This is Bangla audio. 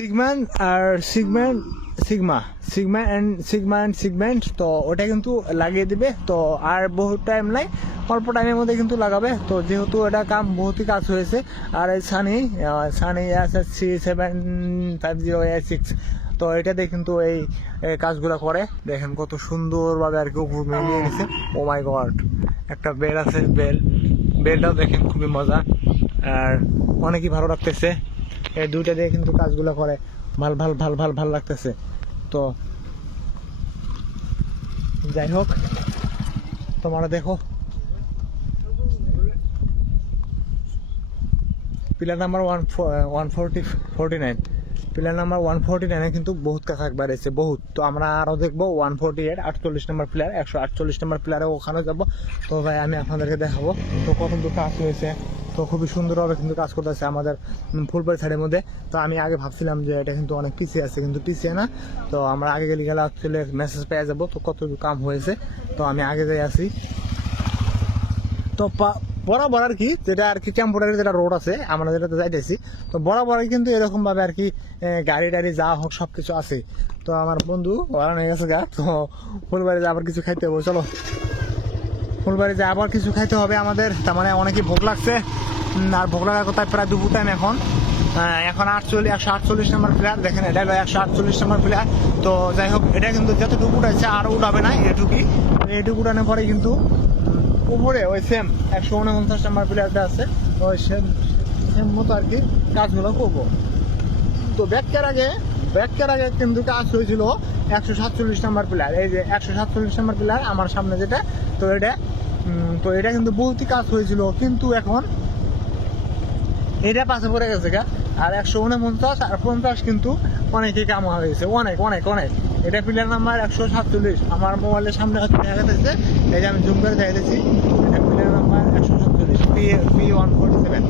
সিগম্যান আর সিগমেন্ট তো ওটা কিন্তু লাগিয়ে দিবে। তো আর বহু টাইম নাই, অল্প টাইমের মধ্যে কিন্তু লাগাবে। তো যেহেতু এটা বহুতই কাজ হয়েছে। আর এই সানি SSC750A6, তো এটা দিয়ে কিন্তু এই কাজগুলো করে। দেখেন কত সুন্দরভাবে আর কি উপর মিলিয়ে নিছে। ও মাই গড, একটা বেল আছে, বেলটাও দেখেন খুবই মজা আর অনেকই ভালো লাগতেছে। এই দুইটা দিয়ে কিন্তু কাজগুলো করে, ভাল লাগতেছে। তো যাই হোক, তোমরা দেখো পিলার নাম্বার 149, পিলার নাম্বার 149 কিন্তু বহুত কাজ একবার এসে বহুত। তো আমরা আরো দেখবো 148, 48 নম্বর পিলার, 148 নম্বর পিলারে ওখানে যাব। তো ভাই আমি আপনাদেরকে দেখাবো তো কত দূর কাজ হয়েছে। তো খুবই সুন্দরভাবে কিন্তু কাজ করতেছে আমাদের ফুলবাড়ি সাইডের মধ্যে। তো আমি আগে ভাবছিলাম যে এটা কিন্তু অনেক পিছিয়ে আছে, কিন্তু পিছিয়ে না। তো আমরা আগে গেলে অ্যাকচুয়ালি মেসেজ পেয়ে যাবো তো কত কাম হয়েছে। তো আমি আগে যাই আসি। তো বরাবর আর কি যেটা আর কি টেম্পোরারি যেটা রোড আছে আমরা যেটাতে যাইতেছি, তো বরাবরই কিন্তু এরকম ভাবে আর কি গাড়ি টাড়ি যা হোক সবকিছু আছে। তো আমার বন্ধু ওরা নিয়ে গেছে গা, তো ফুলবাড়ি যা আবার কিছু খাইতে হবে। চলো ফুলবাড়ি যা আবার কিছু খাইতে হবে আমাদের। তার মানে অনেকই ভোগ লাগছে। আর ভোগ লাগার কথা প্রায় দুপুর টাইম এখন 148 নম্বর প্লেয়ার। দেখেন এটা হলো 148 নম্বর প্লেয়ার। তো যাই হোক, এটা কিন্তু যতটুকু উঠাইছে আরো উঠাবে না, এটুকু উঠানোর পরে কিন্তু উপরে ওই সেম 149 নম্বর প্লেয়ারটা আছে, ওই সেম মতো আর কি কাজগুলো করবো। তো ব্যাকের আগে কিন্তু কাজ হয়েছিল 147 নম্বর প্লেয়ার। এই যে 147 নম্বর প্লেয়ার আমার সামনে যেটা, তো এটা কিন্তু বহুতই কাজ হয়েছিল, কিন্তু এখন এটা পাশে পড়ে গেছে গা। আর 149 আর 50 কিন্তু অনেকই কাম হয়েছে, অনেক। এটা প্লেয়ার নাম্বার 147 আমার মোবাইলের সামনে দেখা যাচ্ছে। এই যে আমি জুম করে দেখাইতেছি, এটা প্লেয়ার নাম্বার 147 P147।